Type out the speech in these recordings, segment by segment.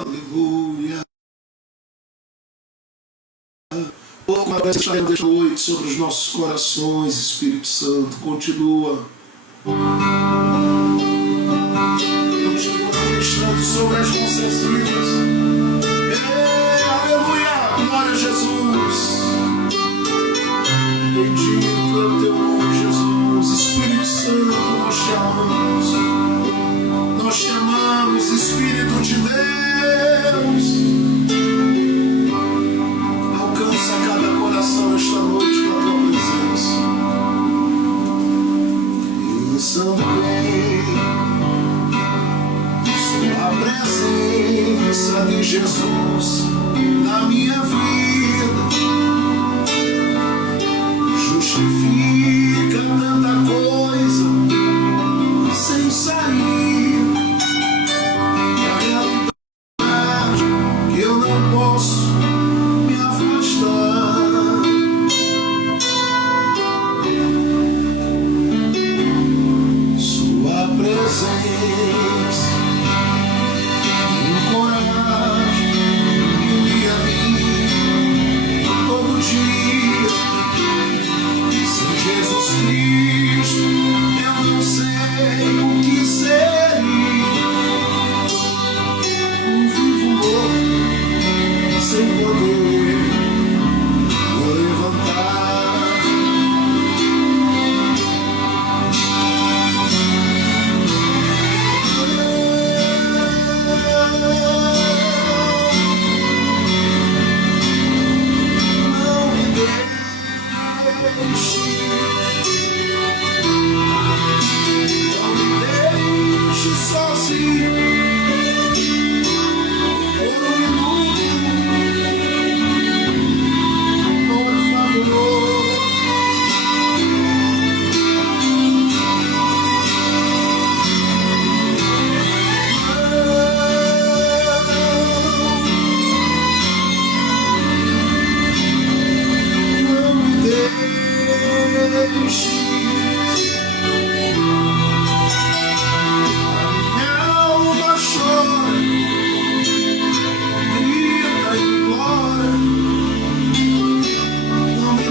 Aleluia. Pouco mais deixa 8 sobre os nossos corações, Espírito Santo. Continua ministrando sobre as nossas vidas. Aleluia. Glória a Jesus. Bendito é o teu nome, Jesus. Espírito Santo, nós te amamos. Nós te amamos, Espírito de Deus. Alcança cada coração esta noite com a tua presença. Pensando bem, sua presença de Jesus na minha vida justifica tanta coisa sem sair. E a realidade que eu não posso me afastar. Sua presença me encoraja e me anima todo dia. Sem Jesus Cristo eu não sei o que seria. Um vivo morto sem poder me levantar. Não me deixe sozinho por um minuto, por favor. Não me deixe.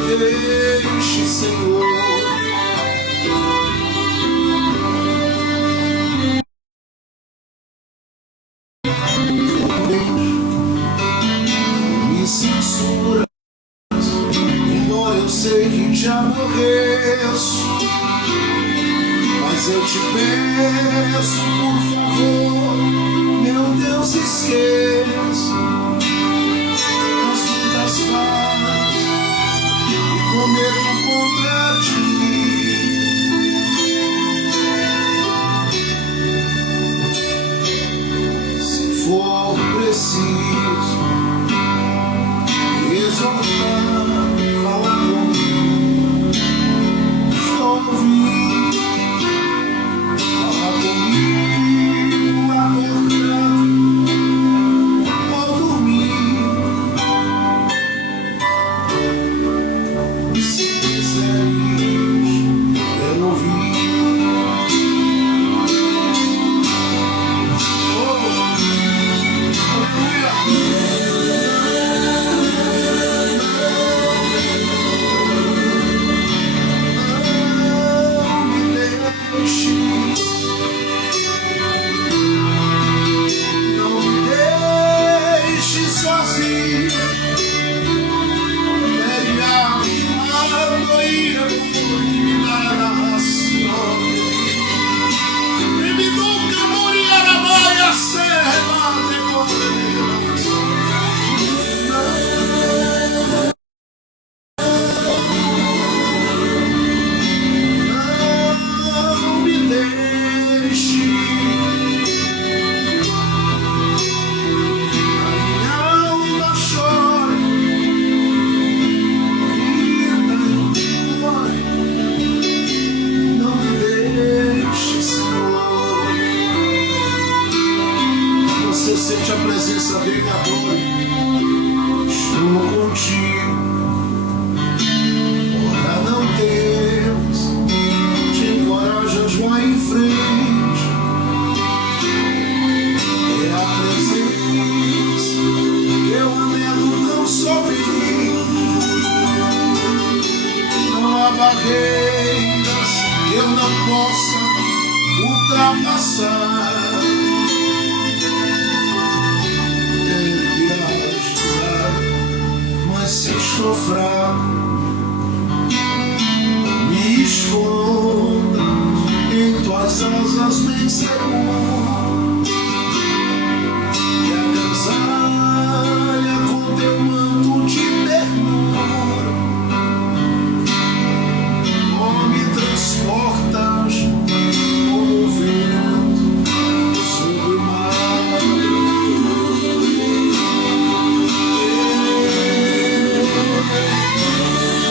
Deixe, Senhor, não me censura, embora eu sei que te aborreço, mas eu te peço, por favor, meu Deus, esqueça as muitas falhas cometo contra ti. Se for preciso exortar, fala comigo. Estou ouvindo, fala comigo, acordado ou dormindo. Se quiseres eu ouvir, não me deixes, não me deixes sozinho. E nunca morirá mais ser rebate com Deus. Não me deixe, a minha alma chora. Não me deixe, Senhor. Você sente a presença dele agora. Estou contigo. Ora, não temas, te encorajas, vai em frente. É a presença barreiras que eu não possa ultrapassar. Ele me ajudar, mas se estou fraco, me esconda em tuas asas bem seguro, e agasalha com teu manto de ternura. Oh, me transportas como o vento sobre o mar.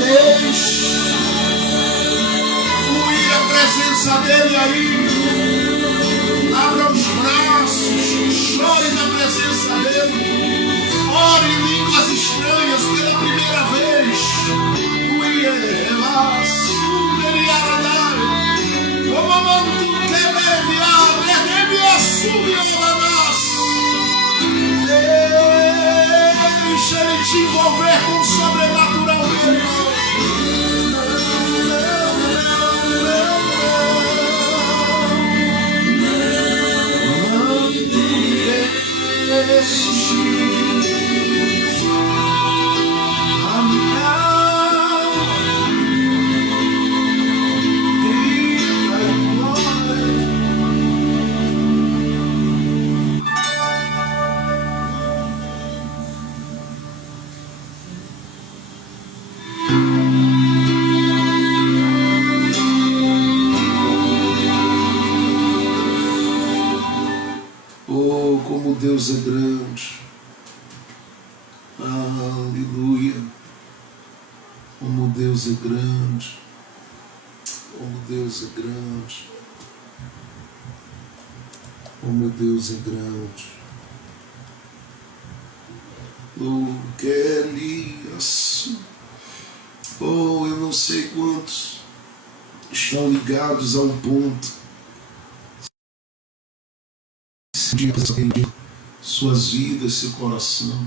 Deixe fluir a presença dele aí. Abra os braços, chore na presença dele. Ore em línguas estranhas pela primeira vez. Deixa ele te envolver com o sobrenatural dele. Oh, como Deus é grande. Aleluia. Como Deus é grande. Como Deus é grande. Como Deus é grande. Oh, que Elias. Oh, eu não sei quantos estão ligados a um ponto. Suas vidas, seu coração.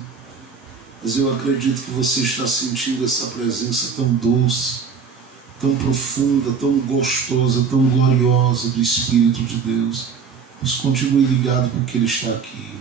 Mas eu acredito que você está sentindo essa presença tão doce, tão profunda, tão gostosa, tão gloriosa do Espírito de Deus. Mas continue ligado porque Ele está aqui.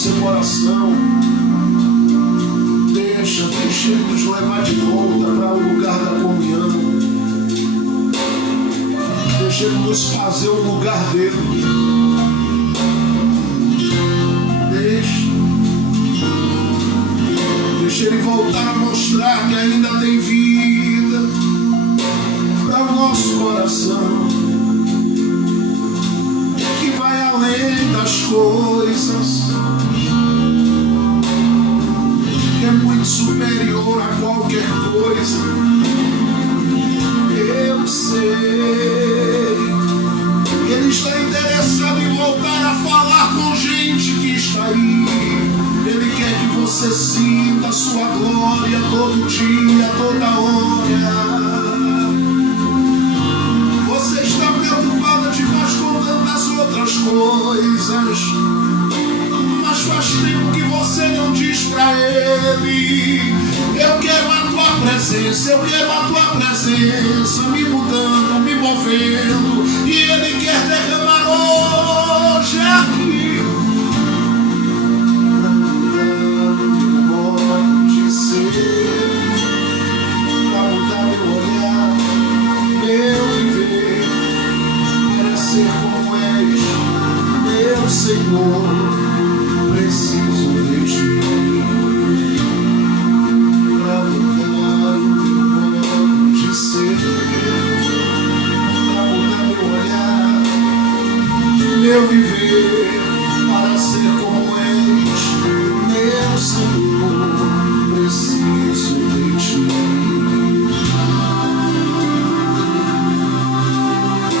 seu coração. Deixa Ele nos levar de volta para o lugar da comunhão. Deixa Ele nos fazer o lugar dele. Deixa Ele voltar a mostrar que ainda tem vida para o nosso coração, que vai além das coisas, que é muito superior a qualquer coisa. Eu sei que Ele está interessado em voltar a falar com gente que está aí. Ele quer que você sinta a sua glória todo dia, toda hora. Você está preocupada demais com tantas outras coisas, mas faz tempo que você não diz para Ele: eu quero a tua presença, eu quero a tua presença, me mudando, me movendo. E Ele quer derramar hoje aqui. Para mudar meu olhar, meu viver, para ser como és, meu Senhor, preciso de ti. Para mudar o meu modo de ser, para mudar meu olhar, meu viver, para ser como és, meu Senhor, preciso de ti.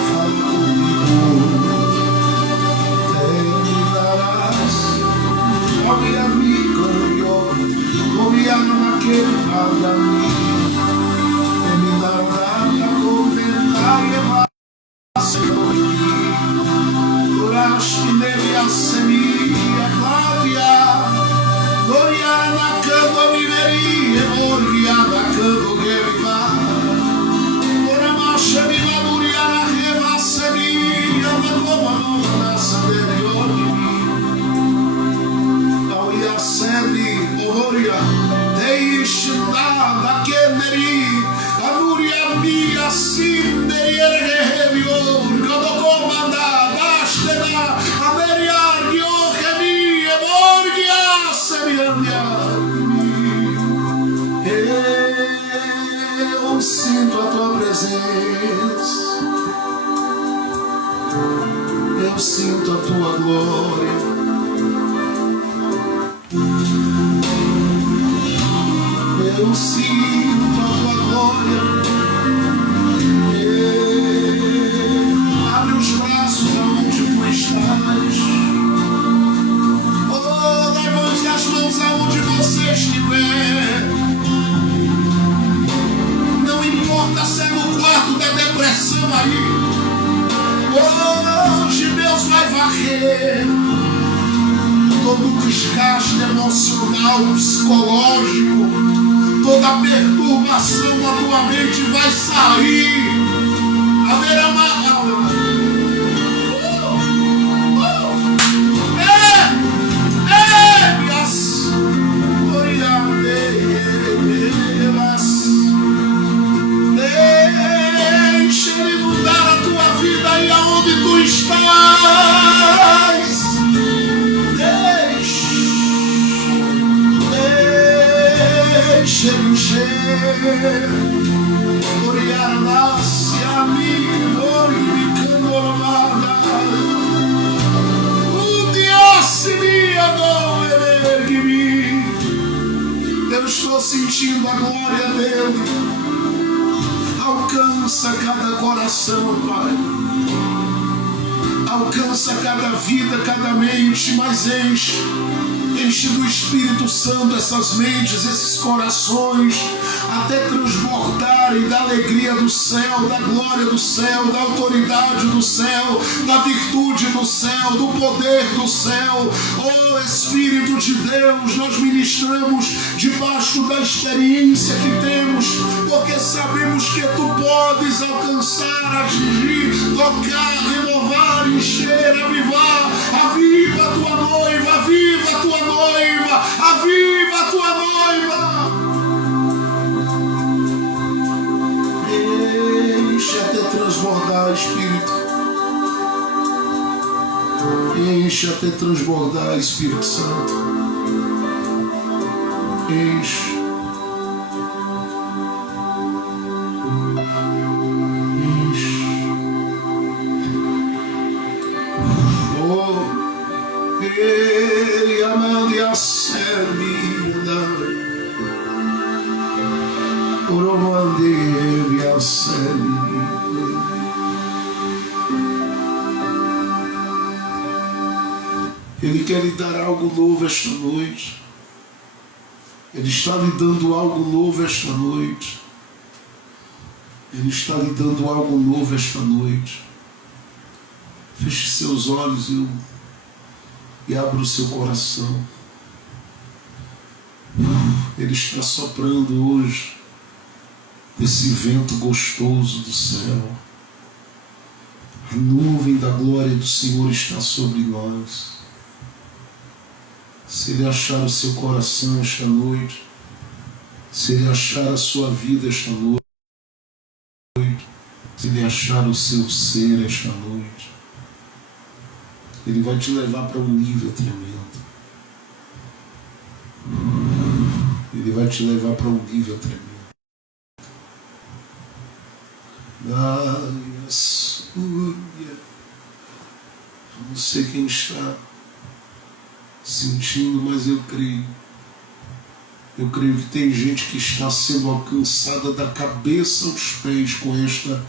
Fala comigo, me darás, olha a mim, olha naquele para mim, me darás a comentar e Senhor, duraste nele a semilla, glória. Gloriana canto viveria, gloriana canto reva. Ora marcha mi maduriana reva semilla, ma como non nasce degli occhi. Auia sedi, gloria, deixe nada que meri, a nuria mia sinderi ergevior, quando comanda, dastena, a meriar, diocemi, e morgia. Eu sinto a tua presença, eu sinto a tua glória, eu sinto a tua glória. Abre os braços aonde tu estás. Levante as mãos aonde você estiver. Não importa se é no quarto da depressão aí. Hoje Deus vai varrer todo o desgaste emocional, psicológico, toda a perturbação da tua mente vai sair. Haverá uma deixa Ele mudar a tua vida aí aonde tu estás. Deixa Ele encher. Gloriar nasce a mim, glorificando a amada. O Deus se me adora, ergue-me. Eu estou sentindo a glória dele. Alcança cada coração, Pai. Alcança cada vida, cada mente, mas enche do Espírito Santo essas mentes, esses corações, até transbordarem da alegria do céu, da glória do céu, da autoridade do céu, da virtude do céu, do poder do céu. Oh Espírito de Deus, nós ministramos debaixo da experiência que temos, porque sabemos que Tu podes alcançar, atingir, tocar, renovar, encher, avivar. Aviva a tua noiva, aviva a tua noiva, aviva a tua noiva. Enche até transbordar, Espírito. Enche até transbordar, Espírito Santo. Enche. Enche. Oh, Ele amando a servida. Oromande a servida. Ele quer lhe dar algo novo esta noite. Ele está lhe dando algo novo esta noite. Ele está lhe dando algo novo esta noite. Feche seus olhos e abra o seu coração. Ele está soprando hoje esse vento gostoso do céu. A nuvem da glória do Senhor está sobre nós. Se Ele achar o seu coração esta noite, se Ele achar a sua vida esta noite, se Ele achar o seu ser esta noite, Ele vai te levar para um nível tremendo. Ele vai te levar para um nível tremendo. Não sei quem está sentindo, mas eu creio. Eu creio que tem gente que está sendo alcançada da cabeça aos pés com esta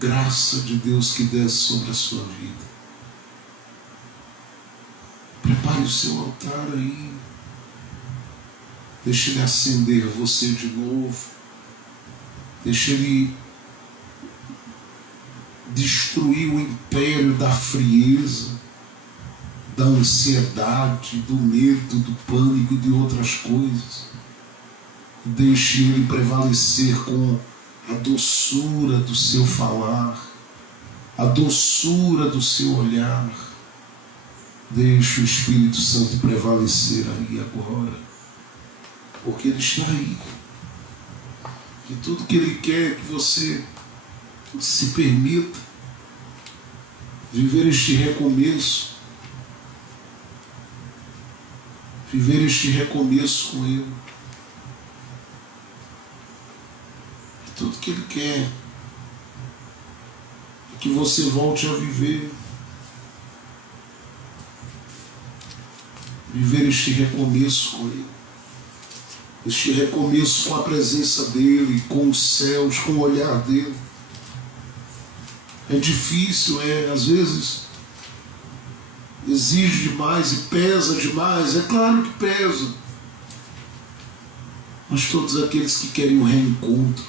graça de Deus que desce sobre a sua vida. Prepare o seu altar aí. Deixe Ele acender você de novo. Deixe Ele destruir o império da frieza, da ansiedade, do medo, do pânico e de outras coisas. Deixe Ele prevalecer com a doçura do seu falar, a doçura do seu olhar. Deixe o Espírito Santo prevalecer aí agora, porque Ele está aí. E tudo que Ele quer é que você se permita viver este recomeço, viver este recomeço com Ele. Tudo que Ele quer é que você volte a viver este recomeço com Ele, este recomeço com a presença dEle, com os céus, com o olhar dEle. É difícil, às vezes exige demais e pesa demais, é claro que pesa. Mas todos aqueles que querem um reencontro,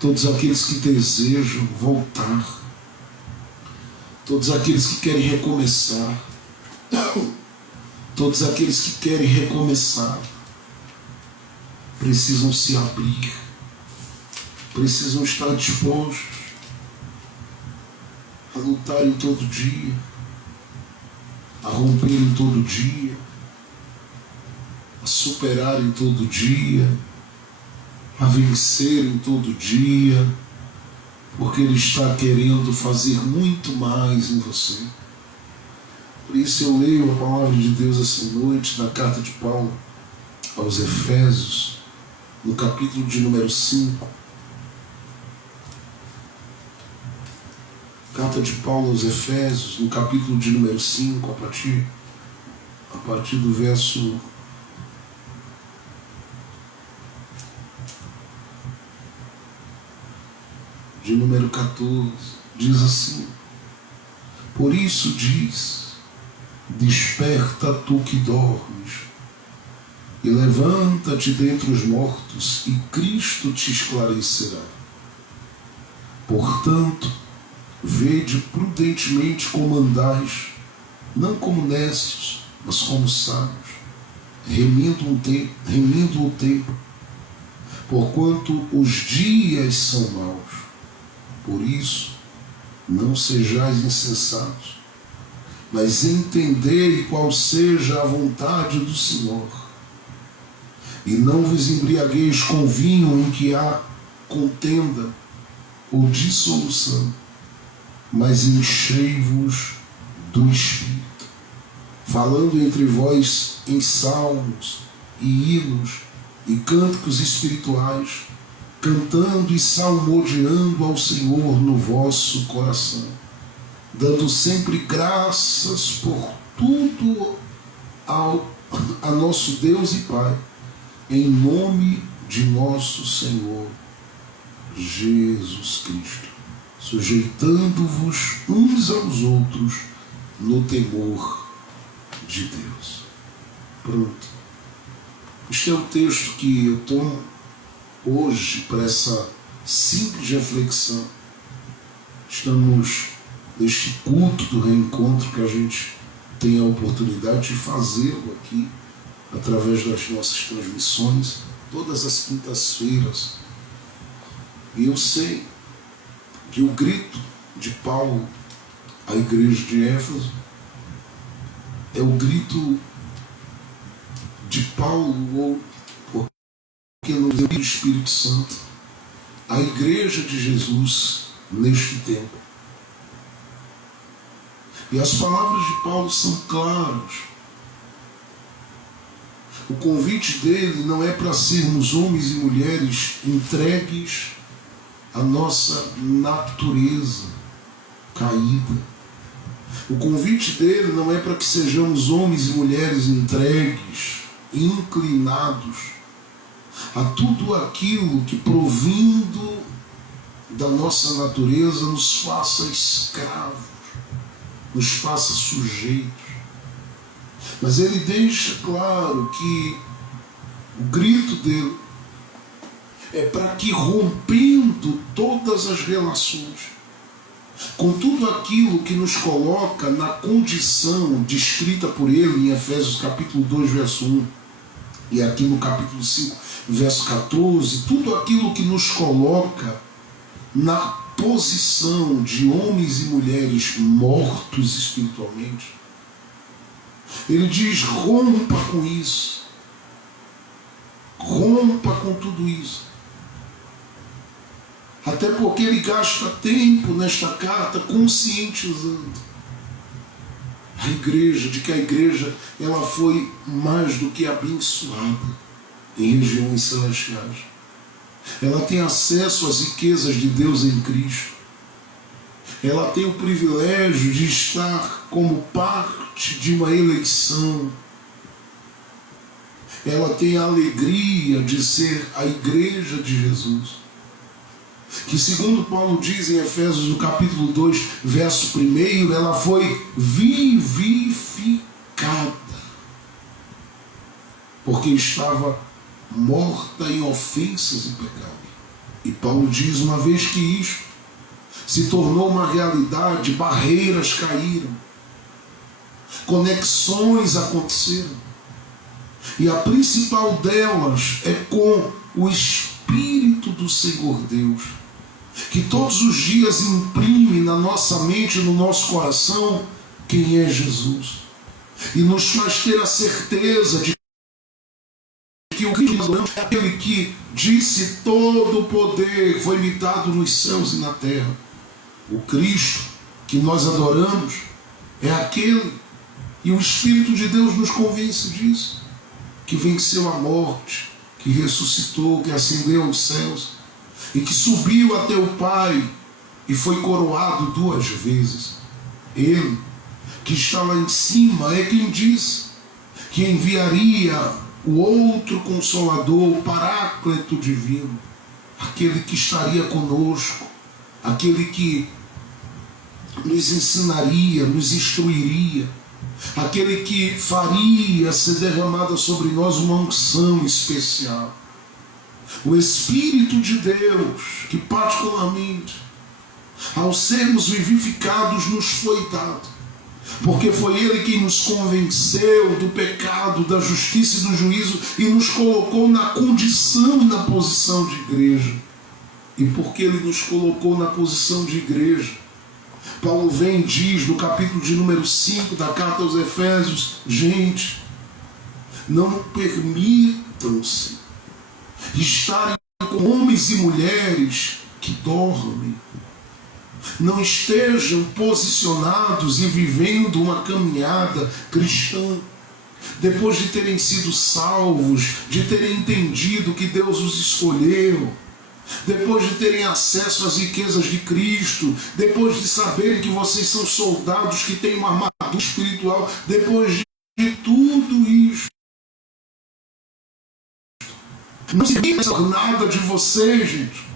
todos aqueles que desejam voltar, todos aqueles que querem recomeçar, todos aqueles que querem recomeçar, precisam se abrir, precisam estar dispostos a lutarem todo dia, a romperem todo dia, a superarem todo dia, a vencerem todo dia, porque Ele está querendo fazer muito mais em você. Por isso eu leio a palavra de Deus essa noite na carta de Paulo aos Efésios, no capítulo de número 5. Carta de Paulo aos Efésios, no capítulo de número 5, a partir do verso de número 14, diz assim: por isso diz, desperta tu que dormes, e levanta-te dentre os mortos, e Cristo te esclarecerá. Portanto, vede prudentemente como andais, não como necios, mas como sábios, remindo o tempo, porquanto os dias são maus. Por isso, não sejais insensatos, mas entendei qual seja a vontade do Senhor. E não vos embriagueis com vinho em que há contenda ou dissolução, mas enchei-vos do Espírito, falando entre vós em salmos e hinos e cânticos espirituais, cantando e salmodiando ao Senhor no vosso coração, dando sempre graças por tudo a nosso Deus e Pai, em nome de nosso Senhor Jesus Cristo, sujeitando-vos uns aos outros no temor de Deus. Pronto. Este é o texto que eu tomo hoje para essa simples reflexão. Estamos neste culto do reencontro que a gente tem a oportunidade de fazê-lo aqui, através das nossas transmissões, todas as quintas-feiras. E eu sei que o grito de Paulo à igreja de Éfeso é o grito de Paulo, ou porque nos deu o Espírito Santo, a igreja de Jesus neste tempo. E as palavras de Paulo são claras. O convite dele não é para sermos homens e mulheres entregues à nossa natureza caída. O convite dele não é para que sejamos homens e mulheres entregues, inclinados a tudo aquilo que, provindo da nossa natureza, nos faça escravos, nos faça sujeitos. Mas ele deixa claro que o grito dele é para que, rompendo todas as relações, com tudo aquilo que nos coloca na condição descrita por ele em Efésios capítulo 2, verso 1, e aqui no capítulo 5, verso 14, tudo aquilo que nos coloca na posição de homens e mulheres mortos espiritualmente, ele diz: rompa com isso, rompa com tudo isso. Até porque ele gasta tempo nesta carta conscientizando a igreja de que a igreja ela foi mais do que abençoada em regiões celestiais. Ela tem acesso às riquezas de Deus em Cristo. Ela tem o privilégio de estar como parte de uma eleição. Ela tem a alegria de ser a igreja de Jesus, que, segundo Paulo diz em Efésios no capítulo 2, verso 1, ela foi vivificada, porque estava morta em ofensas e pecados. E Paulo diz, uma vez que isto se tornou uma realidade, barreiras caíram, conexões aconteceram, e a principal delas é com o Espírito do Senhor Deus, que todos os dias imprime na nossa mente e no nosso coração quem é Jesus, e nos faz ter a certeza de que o Cristo é aquele que disse: todo o poder foi me dado nos céus e na terra. O Cristo que nós adoramos é aquele, e o Espírito de Deus nos convence disso, que venceu a morte, que ressuscitou, que ascendeu aos céus e que subiu até o Pai e foi coroado 2 vezes. Ele, que está lá em cima, é quem diz que enviaria o outro Consolador, o Paráclito Divino, aquele que estaria conosco, aquele que nos ensinaria, nos instruiria, aquele que faria ser derramada sobre nós uma unção especial. O Espírito de Deus, que particularmente, ao sermos vivificados, nos foi dado. Porque foi Ele quem nos convenceu do pecado, da justiça e do juízo e nos colocou na condição e na posição de igreja. E porque Ele nos colocou na posição de igreja, Paulo vem e diz no capítulo de número 5 da carta aos Efésios: gente, não permitam-se estarem com homens e mulheres que dormem. Não estejam posicionados e vivendo uma caminhada cristã, depois de terem sido salvos, de terem entendido que Deus os escolheu, depois de terem acesso às riquezas de Cristo, depois de saberem que vocês são soldados que têm uma armadura espiritual, depois de tudo isso. Não se diga nada de vocês, gente.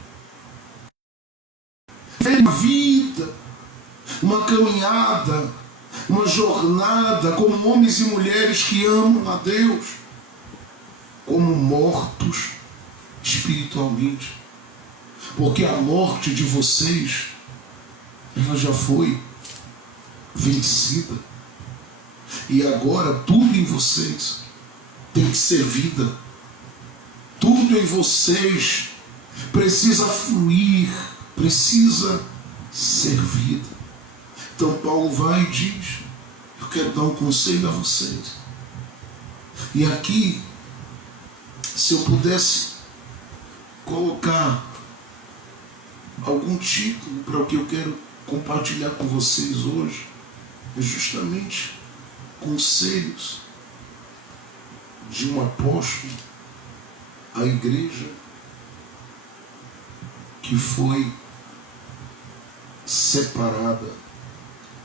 Uma vida, uma caminhada, uma jornada como homens e mulheres que amam a Deus, como mortos espiritualmente. Porque a morte de vocês, ela já foi vencida. E agora tudo em vocês tem que ser vida. Tudo em vocês precisa fluir, precisa ser vida. Então Paulo vai e diz: eu quero dar um conselho a vocês. E aqui, se eu pudesse colocar algum título para o que eu quero compartilhar com vocês hoje, é justamente conselhos de um apóstolo à igreja que foi separada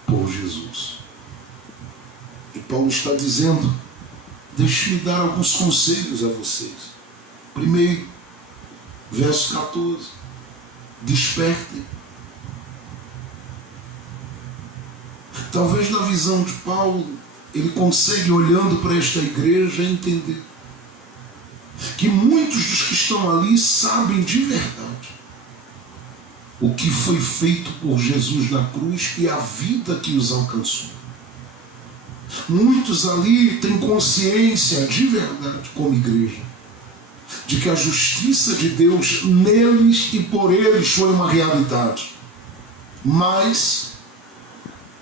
por Jesus. E Paulo está dizendo: deixe-me dar alguns conselhos a vocês. Primeiro, verso 14: despertem. Talvez na visão de Paulo, ele consegue, olhando para esta igreja, entender que muitos dos que estão ali sabem de verdade o que foi feito por Jesus na cruz e a vida que os alcançou. Muitos ali têm consciência de verdade, como igreja, de que a justiça de Deus neles e por eles foi uma realidade. Mas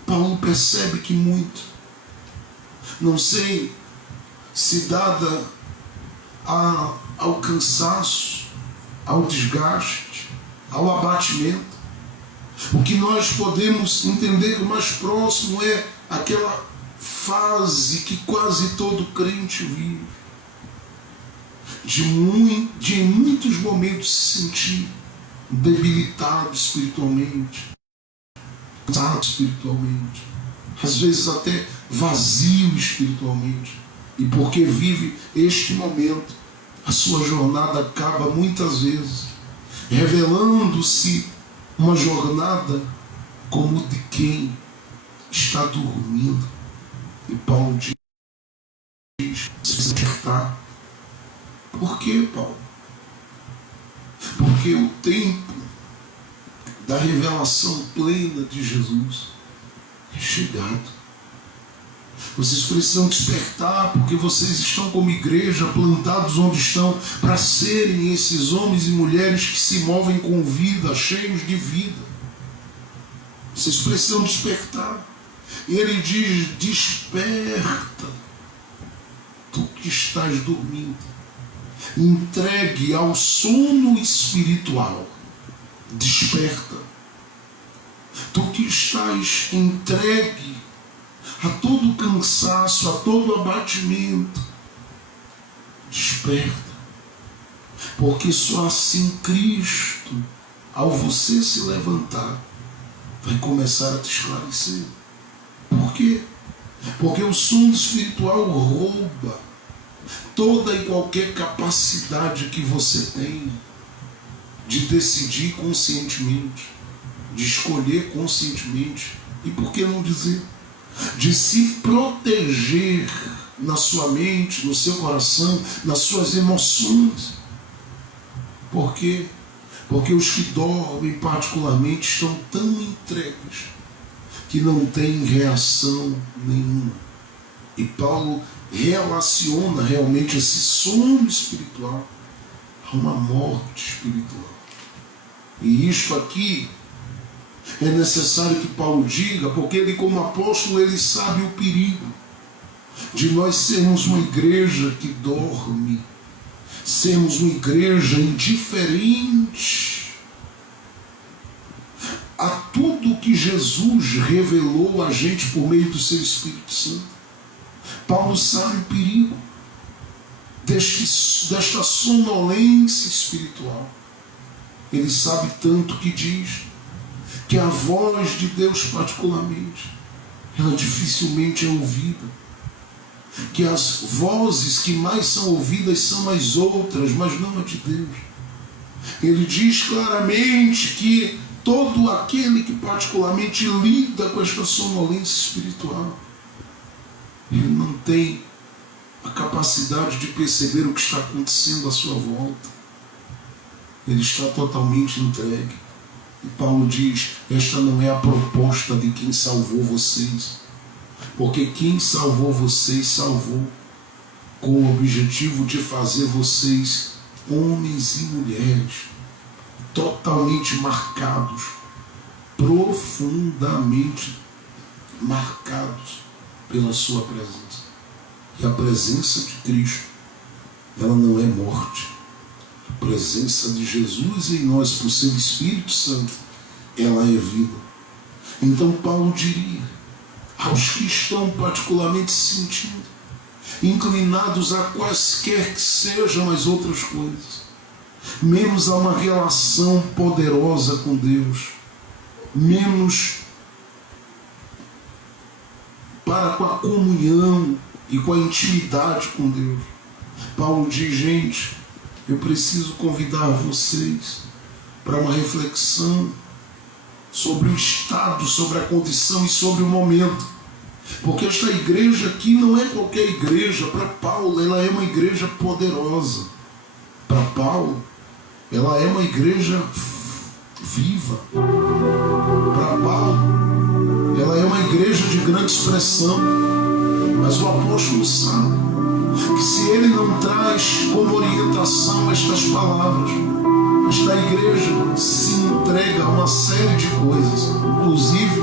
Paulo percebe que muito, não sei se dada ao cansaço, ao desgaste, ao abatimento, o que nós podemos entender mais próximo é aquela fase que quase todo crente vive, de em muitos momentos se sentir debilitado espiritualmente, cansado espiritualmente, às vezes até vazio espiritualmente. E porque vive este momento, a sua jornada acaba muitas vezes revelando-se uma jornada como de quem está dormindo. E Paulo diz: despertar. Por quê, Paulo? Porque o tempo da revelação plena de Jesus é chegado. Vocês precisam despertar, porque vocês estão como igreja plantados onde estão para serem esses homens e mulheres que se movem com vida, cheios de vida. Vocês precisam despertar. E ele diz: desperta, tu que estás dormindo, entregue ao sono espiritual. Desperta, tu que estás entregue a todo cansaço, a todo abatimento, desperta, porque só assim Cristo, ao você se levantar, vai começar a te esclarecer. Por quê? Porque o sono espiritual rouba toda e qualquer capacidade que você tem de decidir conscientemente, de escolher conscientemente, e por que não dizer, de se proteger na sua mente, no seu coração, nas suas emoções. Por quê? Porque os que dormem particularmente estão tão entregues, que não tem reação nenhuma. E Paulo relaciona realmente esse sono espiritual a uma morte espiritual. E isto aqui é necessário que Paulo diga, porque ele, como apóstolo, ele sabe o perigo de nós sermos uma igreja que dorme, sermos uma igreja indiferente a tudo que Jesus revelou a gente por meio do seu Espírito Santo. Paulo sabe o perigo desta sonolência espiritual. Ele sabe tanto que diz que a voz de Deus particularmente, ela dificilmente é ouvida. Que as vozes que mais são ouvidas são as outras, mas não a de Deus. Ele diz claramente que todo aquele que particularmente lida com esta sonolência espiritual, ele não tem a capacidade de perceber o que está acontecendo à sua volta. Ele está totalmente entregue. E Paulo diz, esta não é a proposta de quem salvou vocês. Porque quem salvou vocês, salvou com o objetivo de fazer vocês homens e mulheres totalmente marcados, profundamente marcados pela sua presença. E a presença de Cristo, ela não é morte. A presença de Jesus em nós, por seu Espírito Santo, ela é vida. Então Paulo diria aos que estão particularmente sentindo, inclinados a quaisquer que sejam as outras coisas, menos a uma relação poderosa com Deus, menos para com a comunhão e com a intimidade com Deus. Paulo diz, gente, eu preciso convidar vocês para uma reflexão sobre o estado, sobre a condição e sobre o momento. Porque esta igreja aqui não é qualquer igreja. Para Paulo, ela é uma igreja poderosa. Para Paulo, ela é uma igreja viva. Para Paulo, ela é uma igreja de grande expressão. Mas o apóstolo sabe que se ele não traz como orientação estas palavras, esta igreja se entrega a uma série de coisas. Inclusive,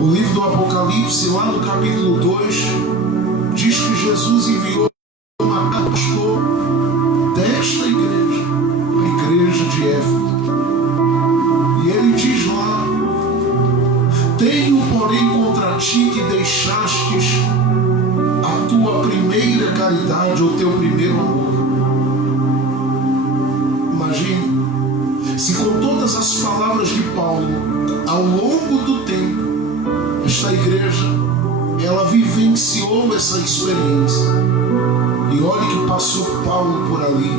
o livro do Apocalipse, lá no capítulo 2, diz que Jesus enviou uma carta ao pastor desta igreja, a igreja de Éfeso. E ele diz lá, tenho porém contra ti que deixastes a tua primeira caridade, ou teu primeiro amor. Imagine, se com todas as palavras de Paulo, ao longo do tempo, esta igreja, ela vivenciou essa experiência. E olhe que passou Paulo por ali,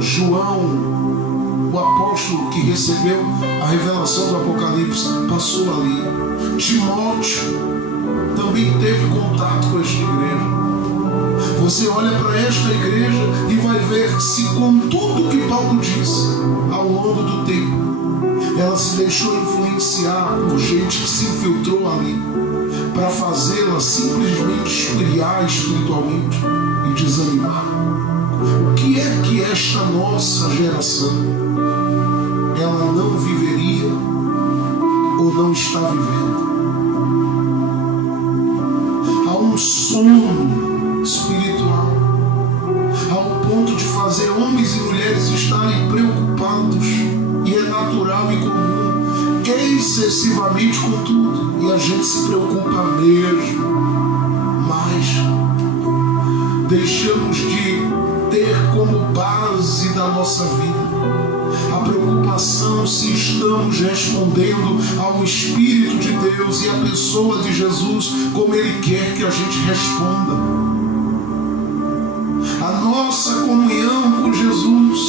João, o apóstolo que recebeu a revelação do Apocalipse, passou ali. Timóteo também teve contato com esta igreja. Você olha para esta igreja e vai ver se com tudo que Paulo disse ao longo do tempo, ela se deixou influenciar por gente que se infiltrou ali para fazê-la simplesmente esfriar espiritualmente e desanimar. O que é que esta nossa geração, ela não viveria ou não está vivendo? Há um sono espiritual ao ponto de fazer homens e mulheres estarem preocupados, e é natural e comum, excessivamente com tudo, e a gente se preocupa mesmo, mas deixamos de ter como base da nossa vida a preocupação se estamos respondendo ao Espírito de Deus e à pessoa de Jesus como Ele quer que a gente responda. A nossa comunhão com Jesus,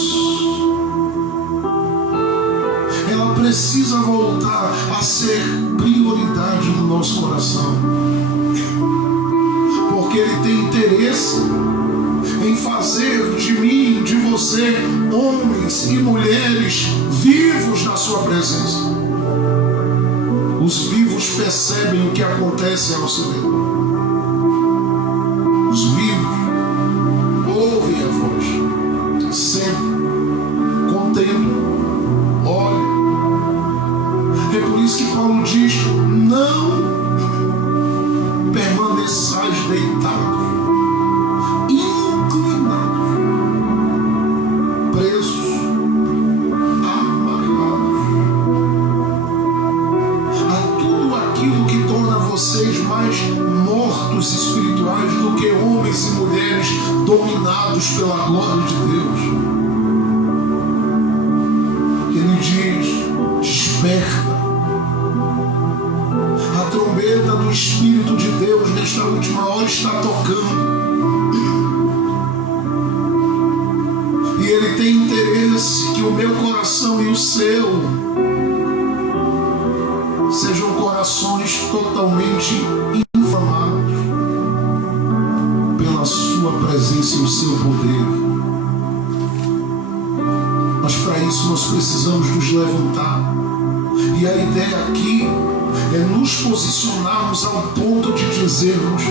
ela precisa voltar a ser prioridade do nosso coração, porque Ele tem interesse em fazer de mim, de você, homens e mulheres vivos na sua presença. Os vivos quantos percebem o que acontece ao seu redor? Os vivos ouvem a voz, sempre contemplam, olham. É por isso que Paulo diz: não permaneçais deitados, inclinados, presos, amarrados a tudo aquilo que torna vocês mais mortos espirituais do que homens e mulheres dominados pela glória de Deus. Ele diz: desperta. A trombeta do Espírito de Deus nesta última hora está tocando. E Ele tem interesse que o meu coração e o seu sejam corações totalmente inflamados pela sua presença e o seu poder. Mas para isso nós precisamos nos levantar. E a ideia aqui é nos posicionarmos ao ponto de dizermos: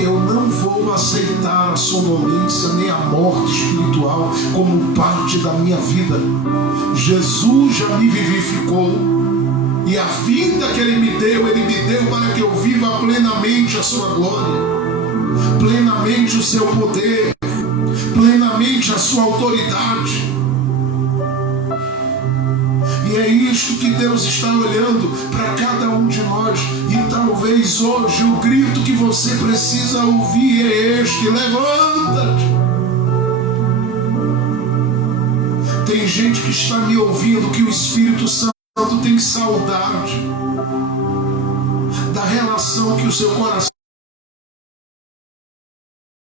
eu não vou aceitar a sonolência nem a morte espiritual como parte da minha vida. Jesus já me vivificou, e a vida que Ele me deu para que eu viva plenamente a sua glória, plenamente o seu poder, plenamente a sua autoridade. E é isto que Deus está olhando para cada um de nós. E talvez hoje o grito que você precisa ouvir é este: levanta-te. Tem gente que está me ouvindo que o Espírito Santo tem saudade da relação que o seu coração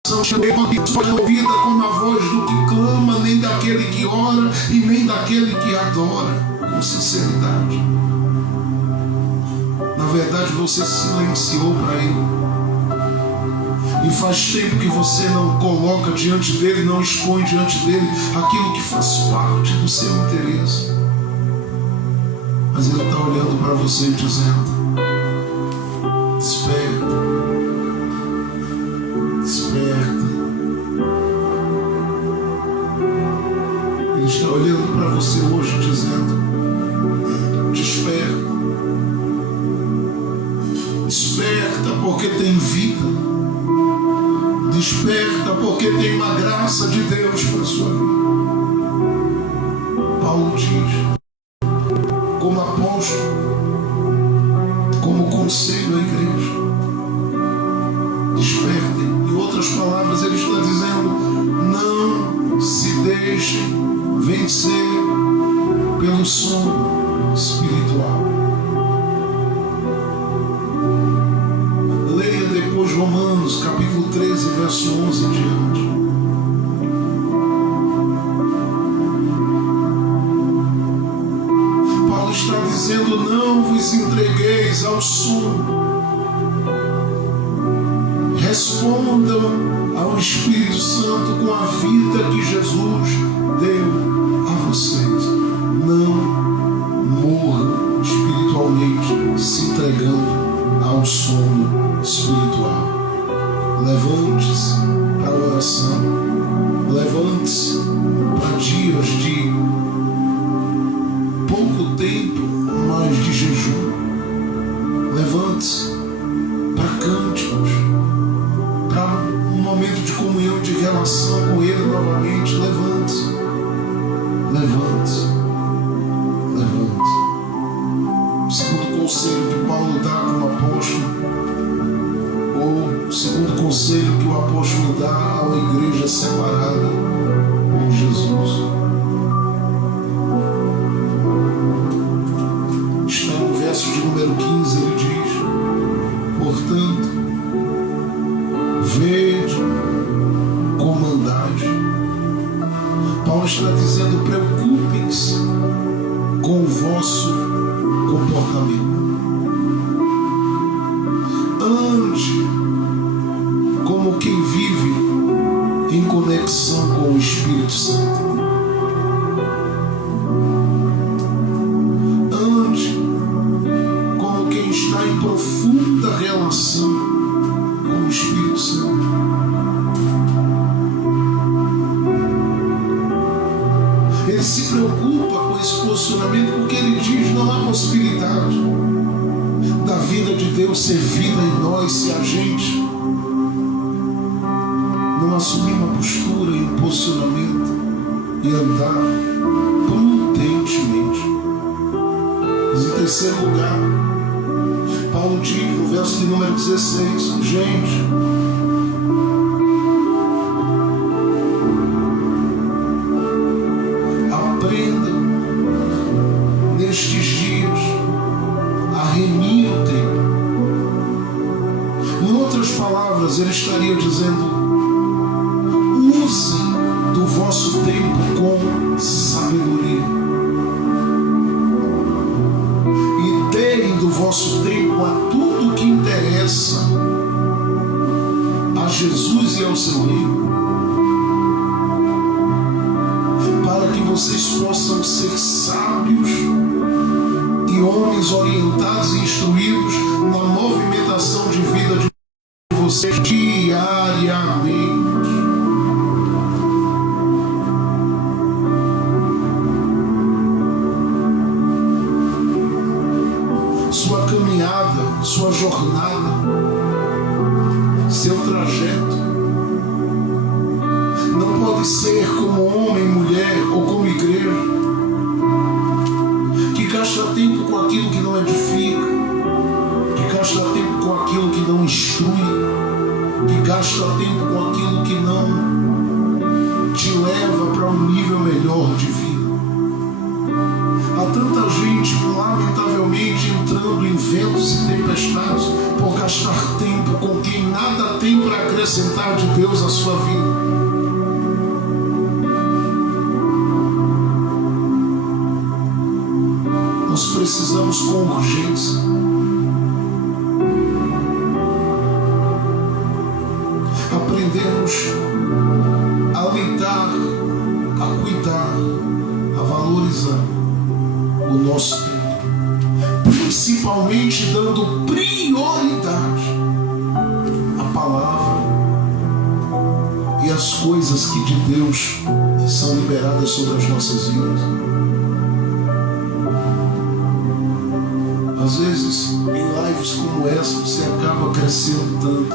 pode ouvir como a voz do que clama, nem daquele que ora e nem daquele que adora com sinceridade. Na verdade, você silenciou para Ele, e faz tempo que você não coloca diante dele, não expõe diante dele aquilo que faz parte do seu interesse. Mas Ele está olhando para você e dizendo: desperta, desperta. Ele está olhando para você hoje dizendo: desperta, desperta, porque tem vida, desperta, porque tem uma graça de Deus para a sua vida. Paulo diz, como apóstolo, como conselho à igreja: despertem. Em outras palavras, ele está dizendo: não se deixem vencer pelo sono espiritual. Leia depois Romanos capítulo 13, verso 11 em diante. Paulo está dizendo: não vos entregueis ao sono. Respondam ao Espírito Santo com a vida que Jesus deu a vocês. Não morram espiritualmente se entregando ao sono espiritual. Levante-se para a oração. Levante-se para dias de pouco tempo, mas de jejum. Levante-se para cânticos, para um momento de comunhão, de relação com Ele novamente. Levante-se, levante-se, levante-se. O segundo conselho que Paulo dá como apóstolo, ou o segundo conselho que o apóstolo dá a uma igreja separada com Jesus, está no verso de número 15. Ele diz: portanto, vede como andais. Paulo está dizendo: preocupem-se com o vosso comportamento. Ande como quem vive em conexão com o Espírito Santo. Ande como quem está possibilidade da vida de Deus ser vida em nós se a gente não assumir uma postura e um posicionamento e andar prudentemente. Mas em terceiro lugar, Paulo diz no verso de número 16, gente, aprenda nestes dias a remir o tempo. Em outras palavras, ele estaria dizendo: usem do vosso tempo com sabedoria e deem do vosso tempo a tudo que interessa a Jesus e ao seu reino, para que vocês possam ser sábios e homens orientados e instruídos na movimentação de vida de vocês diariamente. Sua caminhada, sua jornada, seu trajeto não pode ser como homem, mulher ou como igreja que gasta tempo com aquilo que não edifica, que gasta tempo com aquilo que não instrui, que gasta tempo com aquilo que não te leva para um nível melhor de vida. Há tanta gente, lamentavelmente, entrando em ventos e tempestades por gastar tempo com quem nada tem para acrescentar de Deus à sua vida. Nós precisamos com urgência aprendermos a lidar, a cuidar, a valorizar o nosso tempo, principalmente dando prioridade à palavra e às coisas que de Deus são liberadas sobre as nossas vidas. Às vezes, em lives como essa, você acaba crescendo tanto,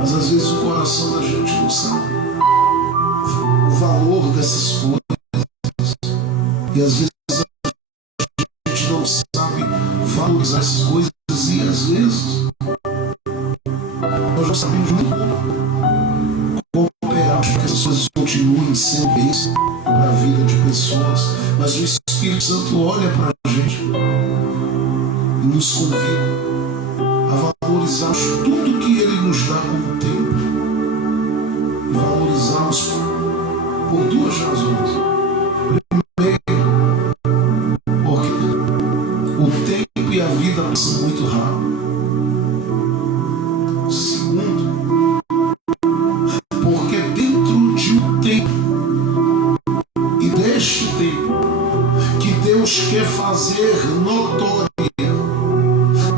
mas às vezes o coração da gente não sabe o valor dessas coisas. E às vezes a gente não sabe valorizar essas coisas, e às vezes nós não sabemos muito cooperar para que essas coisas continuem sendo bênção para a vida de pessoas. Mas o Espírito Santo olha para a gente e nos convida a valorizarmos tudo que Ele nos dá como tempo, e valorizarmos por duas razões. Passa muito rápido. Segundo, porque dentro de um tempo e deste tempo que Deus quer fazer notória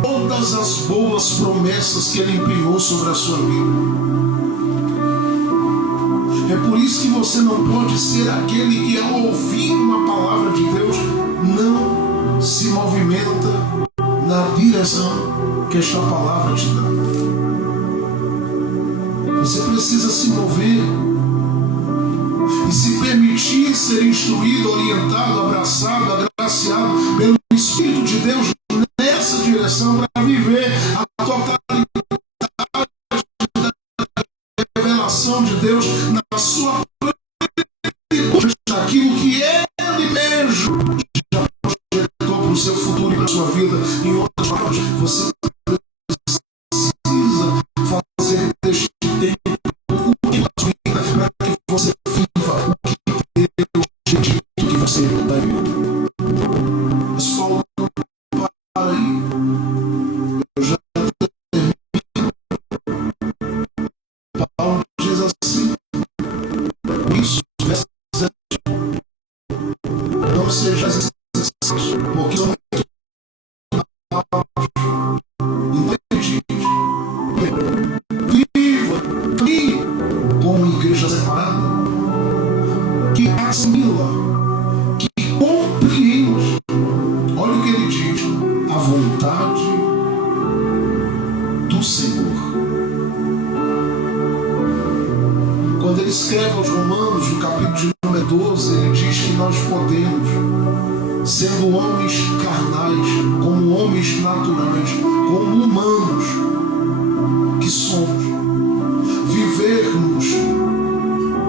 todas as boas promessas que Ele empenhou sobre a sua vida. É por isso que você não pode ser aquele que, ao ouvir uma palavra de Deus, não se movimenta na direção que esta palavra te dá. Você precisa se mover e se permitir ser instruído, orientado, abraçado, agraciado pelo Espírito de Deus nessa direção, para viver a totalidade da revelação de Deus na sua plenitude, daquilo que Ele mesmo já projetou para o seu futuro e para a sua vida. Em outras palavras, você precisa fazer deste tempo o que na sua vida, para que você viva o que Deus tem dito que você vai viver. Mas Paulo não para aí. Eu já termino. Paulo diz assim: isso, verso 7, não seja necessário, porque eu viva como igreja separada, que assimila, que compreende podemos, sendo homens carnais, como homens naturais, como humanos que somos, vivermos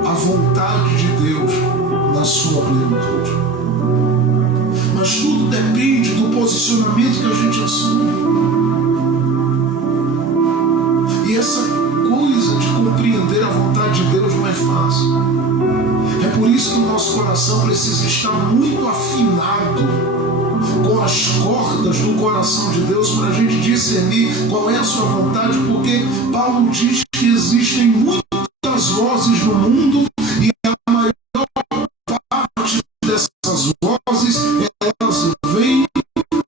a vontade de Deus na sua plenitude. Mas tudo depende do posicionamento que a gente assume. E essa coisa de compreender a vontade de Deus não é fácil. É por isso que o nosso coração precisa estar muito afinado com as cordas do coração de Deus para a gente discernir qual é a sua vontade, porque Paulo diz que existem muitas vozes no mundo e a maior parte dessas vozes elas vêm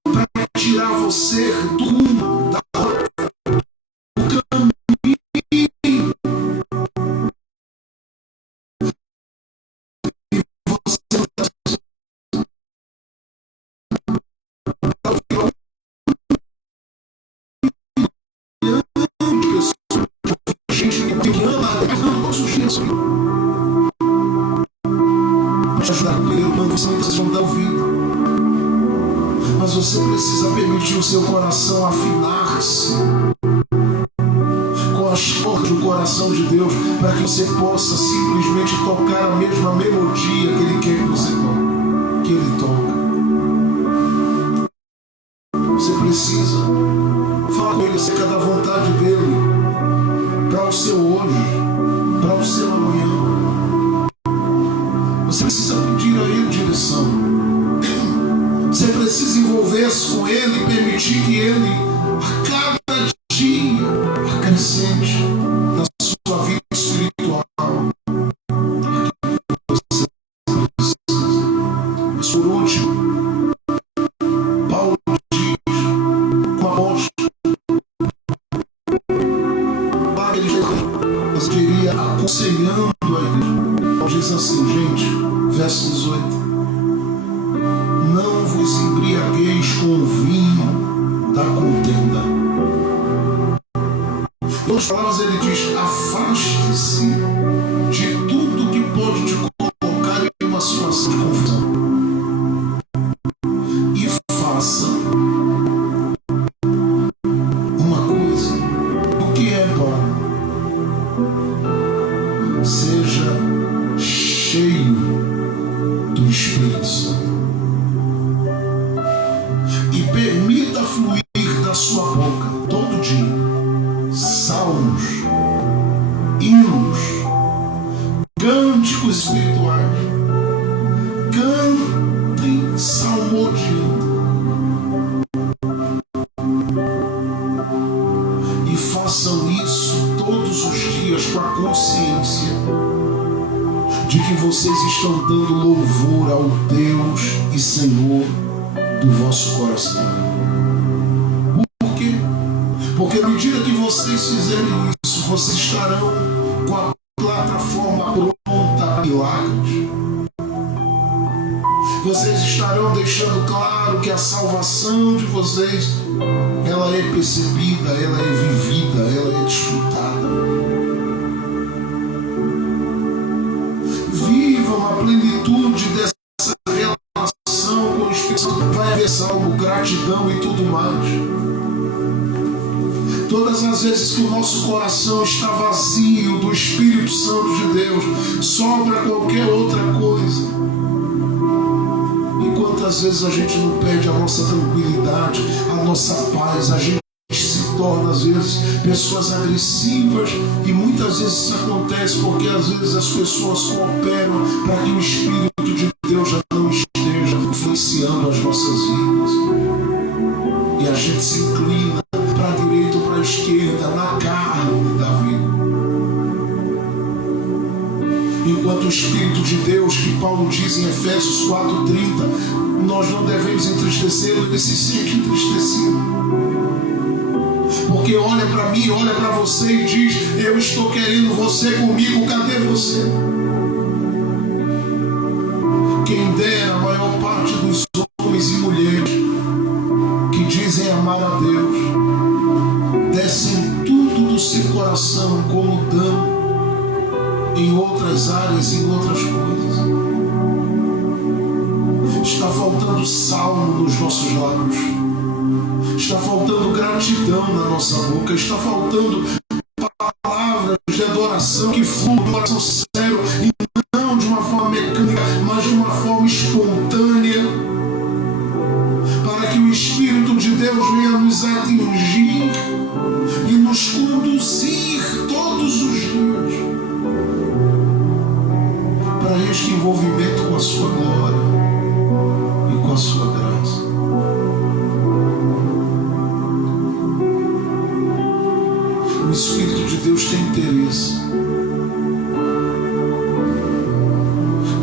para tirar você do rumo, do caminho. Mas você precisa permitir o seu coração afinar-se com as cordas do coração de Deus, para que você possa simplesmente tocar a mesma melodia que Ele quer que você toque, que Ele toca. Você precisa falar com Ele acerca da vontade dEle para o seu hoje, para o seu amanhã. Você precisa pedir a Ele direção. Você precisa envolver-se com Ele e permitir que Ele, a cada dia, acrescente na sua vida espiritual. Mas por último, Paulo diz com a voz, ele iria aconselhando a igreja. Diz assim, gente, verso 18. Não vos embriagueis com o vinho da contenda. Em outras palavras, ele diz: afaste-se de tudo que pode te colocar em uma situação de confusão. E faça uma coisa. O que é bom? Seja cheio do Espírito Santo. E permita fluir da sua boca todo dia salmos, hinos, cânticos espirituais. Cantem salmodiando. E façam isso todos os dias com a consciência de que vocês estão dando louvor ao Deus e Senhor do vosso coração. Por quê? Porque à medida que vocês fizerem isso, vocês estarão com a plataforma pronta para milagres. Vocês estarão deixando claro que a salvação de vocês, ela é percebida, ela é vivida, ela é desfrutada. Vivam a plenitude dessa relação com o Espírito Santo. Vai haver salmo, gratidão e tudo mais. Todas as vezes que o nosso coração está vazio do Espírito Santo de Deus, sobra qualquer outra coisa. E quantas vezes a gente não perde a nossa tranquilidade, a nossa paz, a gente se torna às vezes pessoas agressivas, e muitas vezes isso acontece porque às vezes as pessoas cooperam para que o Espírito de Deus já não esteja influenciando as nossas vidas. E a gente se inclina para a direita ou para a esquerda, na carne da vida. Enquanto o Espírito de Deus, que Paulo diz em Efésios 4:30, nós não devemos entristecê-lo, ele se sente entristecido. Porque olha para mim, olha para você e diz: eu estou querendo você comigo, cadê você? Quem dera a maior parte dos homens e mulheres que dizem amar a Deus dessem tudo do seu coração como dão em outras áreas, em outras coisas. faltando salmo nos nossos lábios. Está faltando gratidão na nossa boca. Está faltando palavras de adoração que fluam do coração sincero e não de uma forma mecânica, mas de uma forma espontânea, para que o Espírito de Deus venha nos atingir e nos conduzir todos os dias para este envolvimento com a sua glória e com a sua graça. O Espírito de Deus tem interesse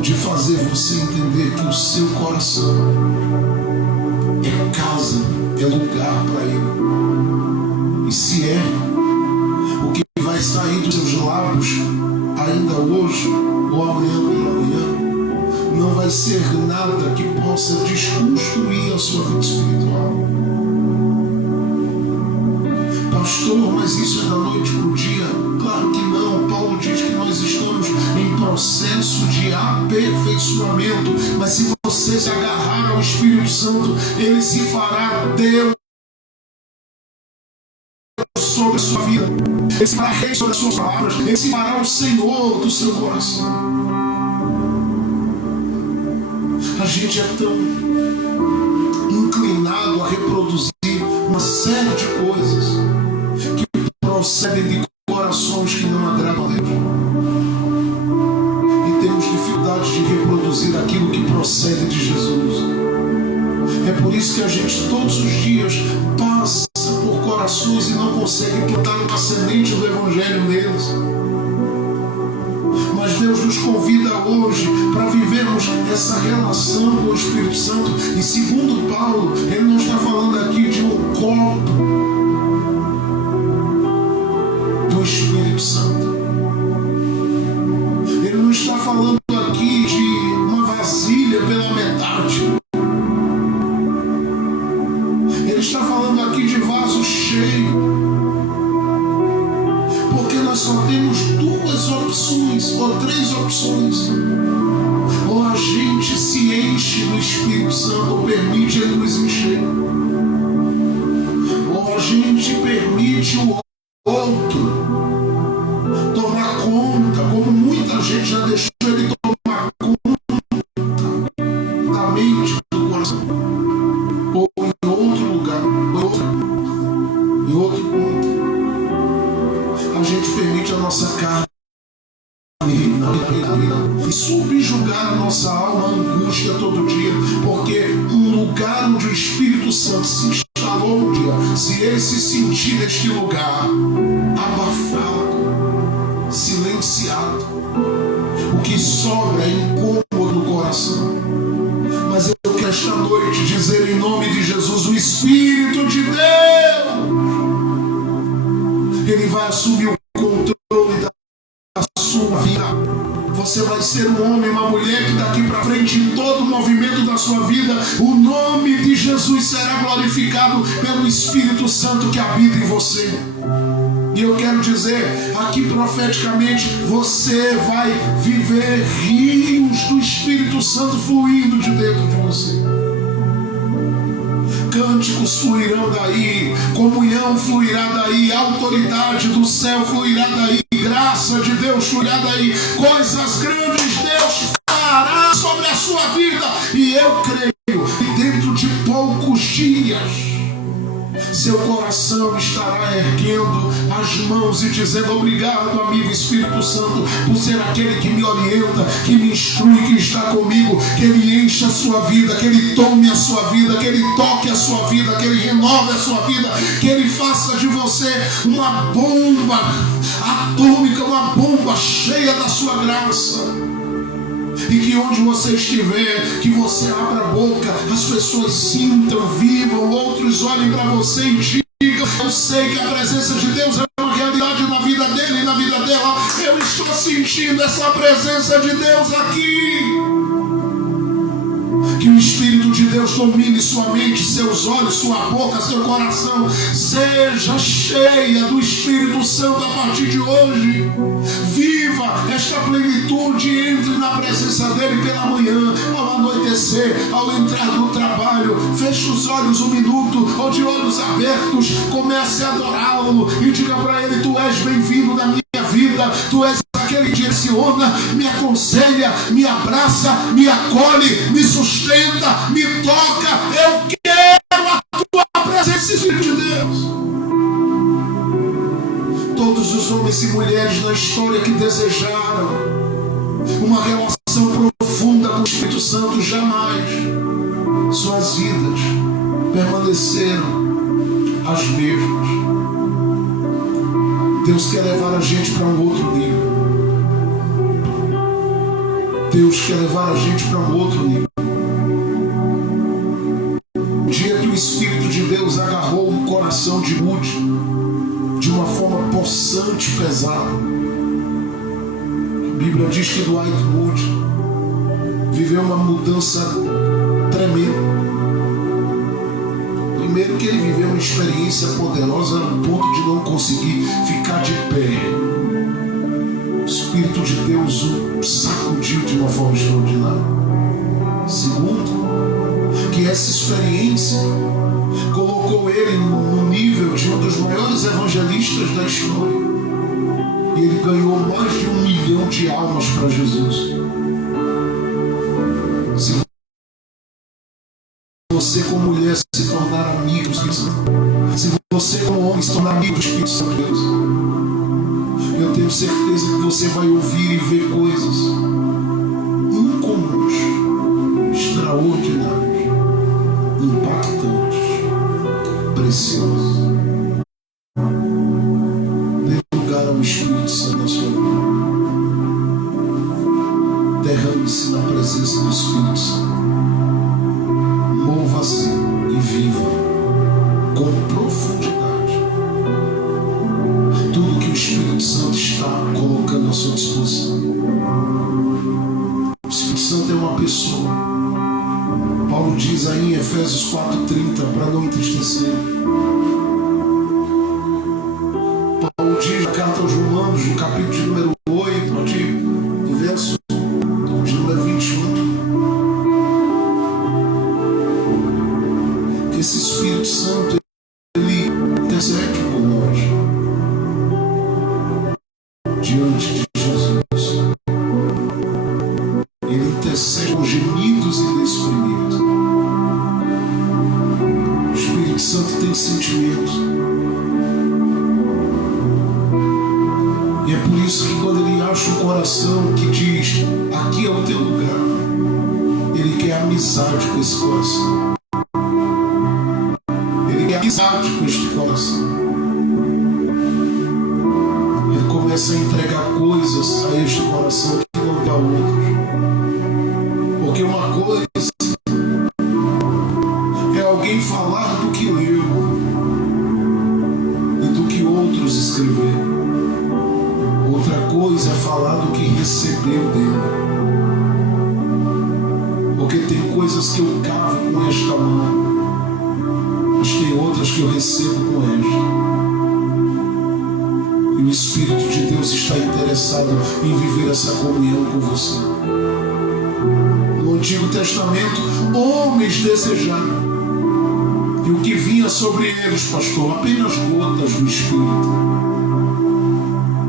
de fazer você entender que o seu coração é casa, é lugar para Ele. E se é, o que vai sair dos seus lábios ainda hoje ou amanhã pela manhã não vai ser nada que possa desconstruir a sua vida espiritual. Pastor, mas isso é da noite para o dia? Claro que não. Paulo diz que nós estamos em processo de aperfeiçoamento, mas se você se agarrar ao Espírito Santo, Ele se fará Deus sobre a sua vida, Ele se fará rei sobre as suas palavras, Ele se fará o Senhor do seu coração. A gente é tão inclinado a reproduzir uma série de coisas que procedem de corações que não agradam a Deus, e temos dificuldade de reproduzir aquilo que procede de Jesus. É por isso que a gente todos os dias passa por corações e não consegue plantar uma semente do Evangelho neles. Mas Deus nos convida hoje para vivermos essa relação com o Espírito Santo. E segundo Paulo, ele não está falando aqui de um copo do Espírito Santo. Ele não está falando aqui de uma vasilha pela metade. Ele está falando aqui de vaso cheio. Porque nós só temos duas opções, ou três opções. Ou a gente se enche do Espírito Santo, ou permite Ele nos encher. Ou a gente permite o outro tomar conta, como muita gente já deixou ele tomar conta da mente, do coração. Ou em outro lugar, em outro ponto. A gente permite a nossa carne e subjugar a nossa alma à angústia todo dia, porque um lugar onde o Espírito Santo se instalou um dia, se ele se sentir neste lugar abafado, silenciado, o que sobra é incômodo no coração. Mas eu quero esta noite dizer em nome de Jesus, o Espírito de Deus, Ele vai assumir o controle da sua vida. Você vai ser um homem, uma mulher que daqui para frente, em todo o movimento da sua vida, o nome de Jesus será glorificado pelo Espírito Santo que habita em você. E eu quero dizer aqui profeticamente, você vai viver rios do Espírito Santo fluindo de dentro de você. Cânticos fluirão daí, comunhão fluirá daí, autoridade do céu fluirá daí, graça de Deus fluirá daí, coisas grandes Deus fará sobre a sua vida. E eu creio que dentro de poucos dias seu coração estará erguendo as mãos e dizendo: obrigado, amigo Espírito Santo, por ser aquele que me orienta, que me instrui, que está comigo, que Ele enche a sua vida, que Ele tome a sua vida, que Ele toque a sua vida, que Ele renove a sua vida, que Ele faça de você uma bomba atômica, uma bomba cheia da sua graça. E que onde você estiver, que você abra a boca, as pessoas sintam, vivam, outros olhem para você e digam: eu sei que a presença de Deus é uma realidade na vida dele e na vida dela. Eu estou sentindo essa presença de Deus aqui. Que o Espírito de Deus domine sua mente, seus olhos, sua boca, seu coração. Seja cheia do Espírito Santo a partir de hoje. Viva esta plenitude, entre na presença dele pela manhã, ao anoitecer, ao entrar no trabalho. Feche os olhos um minuto, ou de olhos abertos, comece a adorá-lo e diga para ele: tu és bem-vindo na minha vida, tu és aquele que direciona, me aconselha, me abraça, me acolhe, me sustenta, me toca. Eu quero a tua presença, Espírito de Deus. Todos os homens e mulheres na história que desejaram uma relação profunda com o Espírito Santo, jamais suas vidas permaneceram as mesmas. Deus quer levar a gente para um outro nível. Deus quer levar a gente para um outro nível. O dia que o Espírito de Deus agarrou o coração de Moody de uma forma possante e pesada. A Bíblia diz que Dwight Moody viveu uma mudança tremenda. Primeiro que ele viveu uma experiência poderosa ao ponto de não conseguir ficar de pé. O Espírito de Deus o sacudiu de uma forma extraordinária. Segundo, que essa experiência colocou ele no nível de um dos maiores evangelistas da história. E ele ganhou mais de 1 milhão de almas para Jesus. Se você como mulher se tornar amigo do Espírito Santo, se você como homem se tornar amigo do Espírito Santo de Deus, eu tenho certeza que você vai ouvir e ver coisas incomuns, extraordinárias, impactantes, preciosas. Dê lugar ao Espírito Santo na sua vida. Derrame-se na presença do Espírito Santo. Mova-se e viva com profundidade tudo que o Espírito Santo está colocando à sua disposição. O Espírito Santo é uma pessoa. Paulo diz aí em Efésios 4:30, para não entristecer. Paulo diz na carta aos Romanos, no capítulo de número 8, no verso de número 21, que esse Espírito Santo, ele intercede por nós diante de Jesus. Ele intercede com gemidos inexprimíveis. O Espírito Santo tem sentimentos. E é por isso que quando ele acha um coração que diz: aqui é o teu lugar, ele quer amizade com esse coração. Ele quer amizade com este coração. Ele começa a entregar coisas a este coração que não dá a outros. Porque uma coisa é alguém falar do que leu e do que outros escreveram. Outra coisa é falar do que recebeu dele. Porque tem coisas que eu cavo com esta mão, mas tem outras que eu recebo com esta. E o Espírito de Deus está interessado em viver essa comunhão com você. No Antigo Testamento, homens desejaram. E o que vinha sobre eles, pastor? Apenas gotas do Espírito.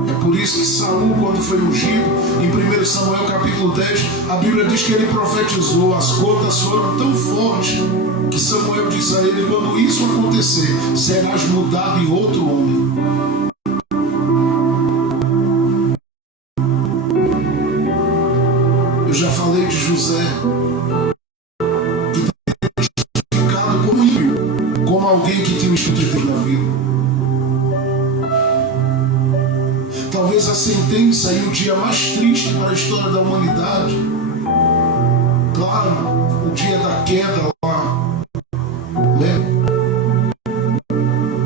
É por isso que Saul, quando foi ungido, em 1 Samuel capítulo 10, a Bíblia diz que ele profetizou. As gotas foram tão fortes que Samuel diz a ele: quando isso acontecer, serás mudado em outro homem. Eu já falei de José, identificado como ímpio, como alguém que tem o Espírito de Deus na vida. Talvez a sentença e o dia mais triste para a história da humanidade, claro, o dia da queda lá, né?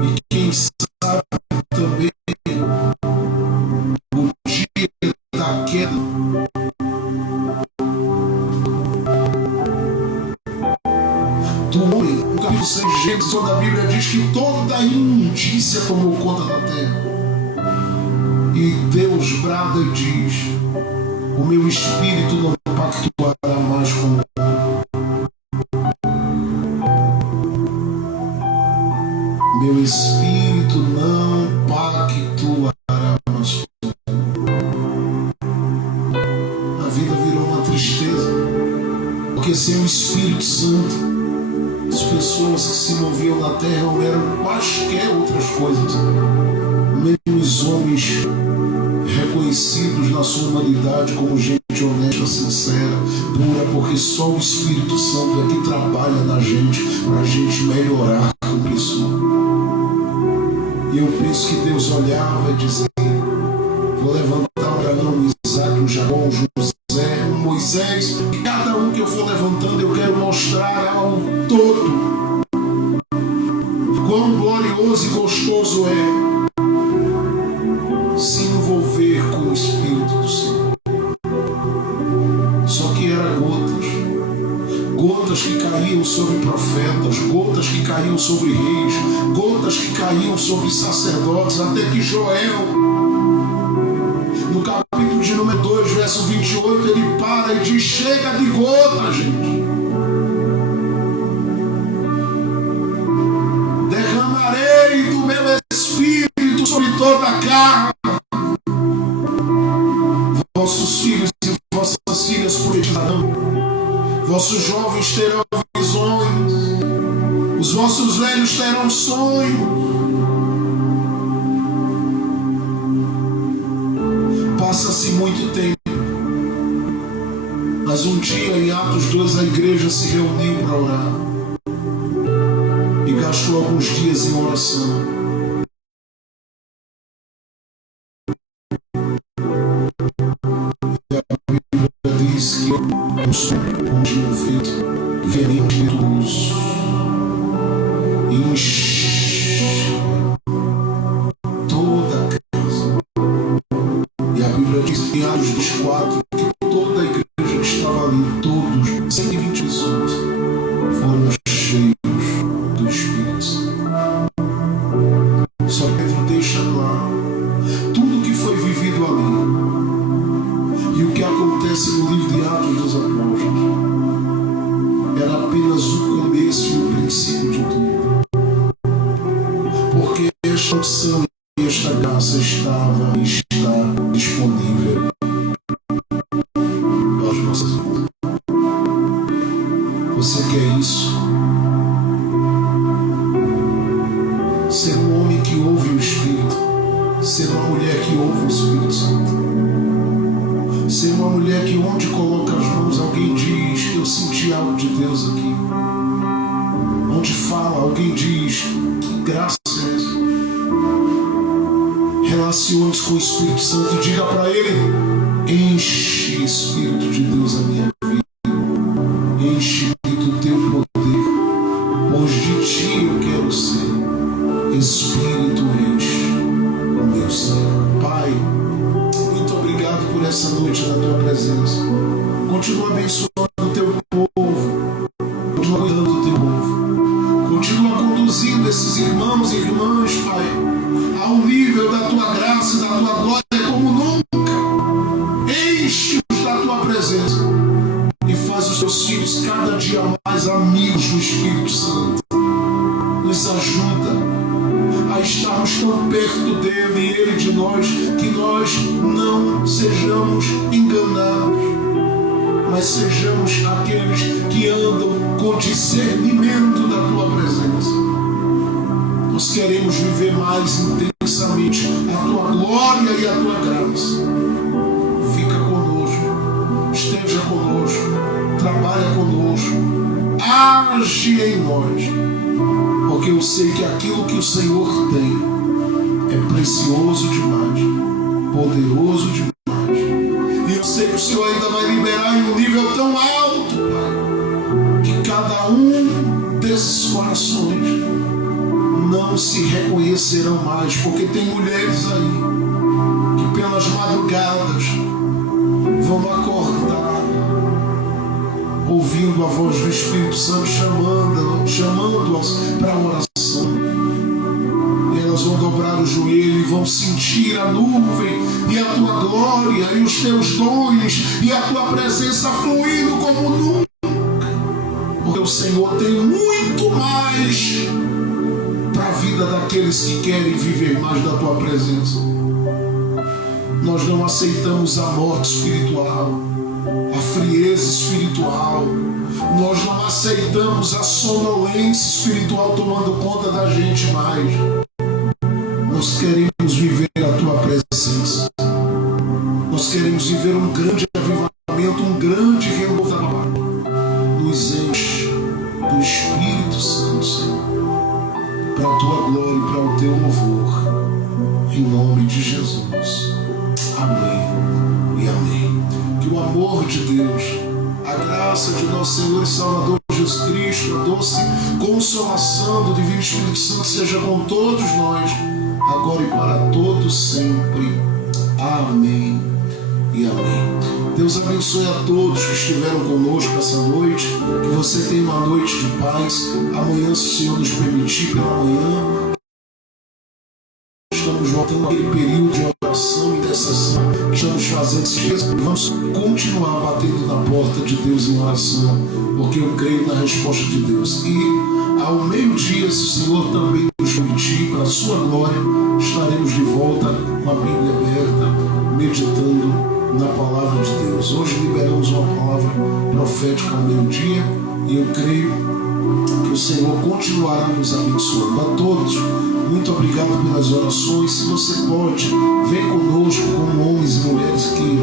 E quem sabe também o dia da queda do homem. No capítulo 6 de Gênesis, quando a Bíblia diz que toda a imundícia tomou conta da terra. E Deus brada e diz: o meu espírito não pactuará mais com o meu espírito não pactuará mais com a vida virou uma tristeza, porque sem o Espírito Santo as pessoas que se moviam na terra não eram quaisquer outras coisas, mesmo os homens reconhecidos na sua humanidade como gente honesta, sincera, pura, porque só o Espírito Santo é que trabalha na gente para a gente melhorar como pessoa. E eu penso que Deus olhava e dizia: vou levantar um Abraão, um Isaac, um Jacó, um José, um Moisés, e cada um que eu for levantando eu quero mostrar ao todo quão glorioso e gostoso é se envolver com o Espírito do Senhor. Só que era gotas que caíam sobre profetas, gotas que caíam sobre reis, gotas que caíam sobre sacerdotes, até que Joel, no capítulo de número 2, verso 28, ele para e diz: chega de gota, gente. Derramarei do meu Espírito sobre toda a carne. Vossos filhos e vossas filhas profetizarão, vossos jovens terão visões, os vossos velhos terão sonhos. Passa-se muito tempo, mas um dia em Atos 2 a igreja se reuniu para orar e gastou alguns dias em oração. Diz que eu sou onde o vento venenoso enche toda a casa. E a Bíblia diz em Atos 2:4 que toda a igreja que estava ali, todos, 120 pessoas, foram cheios do Espírito Santo. Só Pedro deixa claro tudo que foi vivido ali. E o que acontece no livro de Atos dos Apóstolos era apenas o começo e o princípio de tudo. Porque esta unção e esta graça estava e está disponível para as nossas vidas. Você quer isso? Ser um homem que ouve o Espírito, ser uma mulher que ouve o Espírito Santo. Ser uma mulher que onde coloca as mãos alguém diz: eu senti algo de Deus aqui. Onde fala alguém diz: que graça é essa? Relacione-se com o Espírito Santo e diga para ele: enche, Espírito de Deus, a minha vida. Enche do teu poder, pois de ti eu quero ser. Espírito, enche o meu ser. Pai, obrigado por essa noite na tua presença. Continua abençoando o teu povo, continua cuidando do teu povo, continua conduzindo esses irmãos e irmãs, Pai, ao nível da tua graça e da tua glória como nunca. Enche-os da tua presença e faz os teus filhos cada dia mais amigos do Espírito Santo. Nos ajuda a estarmos tão perto dele e ele de nós, que nós não sejamos enganados, mas sejamos aqueles que andam com discernimento da tua presença. Nós queremos viver mais intensamente a tua glória e a tua graça. Fica conosco, esteja conosco, trabalha conosco, age em nós, porque eu sei que aquilo que o Senhor tem é precioso demais, poderoso demais. E eu sei que o Senhor ainda vai liberar em um nível tão alto, Pai, que cada um desses corações não se reconhecerão mais, porque tem mulheres aí que pelas madrugadas vão acordar ouvindo a voz do Espírito Santo chamando chamando-as para a oração. E elas vão dobrar o joelho e vão sentir a nuvem e a tua glória e os teus dons e a tua presença fluindo como nunca. Porque o Senhor tem muito mais para a vida daqueles que querem viver mais da tua presença. Nós não aceitamos a morte espiritual, a frieza espiritual. Nós não aceitamos a sonolência espiritual tomando conta da gente mais. Nós queremos viver a tua presença. Nós queremos viver um grande avivamento, um grande renovo da palavra. Nos enche do Espírito Santo, Senhor, para a tua glória e para o teu louvor. Em nome de Jesus. Amém e amém. Que o amor de Deus, a graça de nosso Senhor e Salvador Jesus Cristo, a doce consolação do Divino Espírito Santo seja com todos nós, agora e para todos sempre. Amém e amém. Deus abençoe a todos que estiveram conosco essa noite. Que você tenha uma noite de paz. Amanhã, se o Senhor nos permitir, pela manhã, estamos voltando àquele período de oração e intercessão que estamos fazendo esses dias. Vamos continuar batendo na porta de Deus em oração, porque eu creio na resposta de Deus. E ao meio-dia, se o Senhor também nos permitir, para a sua glória, estaremos de volta com a Bíblia aberta, meditando na palavra de Deus. Hoje liberamos uma palavra profética ao meio-dia e eu creio que o Senhor continuará nos abençoando. A todos, muito obrigado pelas orações. Se você pode, vem conosco como homens e mulheres que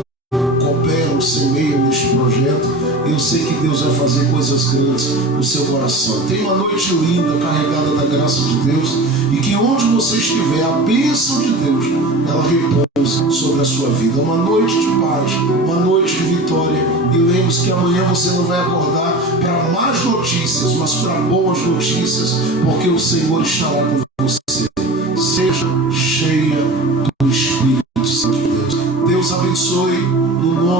cooperam, semeiam neste projeto. Eu sei que Deus vai fazer coisas grandes no seu coração. Tenha uma noite linda, carregada da graça de Deus, e que onde você estiver, a bênção de Deus, ela repousa sobre a sua vida. Uma noite de paz, uma noite de vitória. E lembre-se que amanhã você não vai acordar para más notícias, mas para boas notícias, porque o Senhor estará com você. Seja cheia do Espírito Santo de Deus. Deus abençoe no nome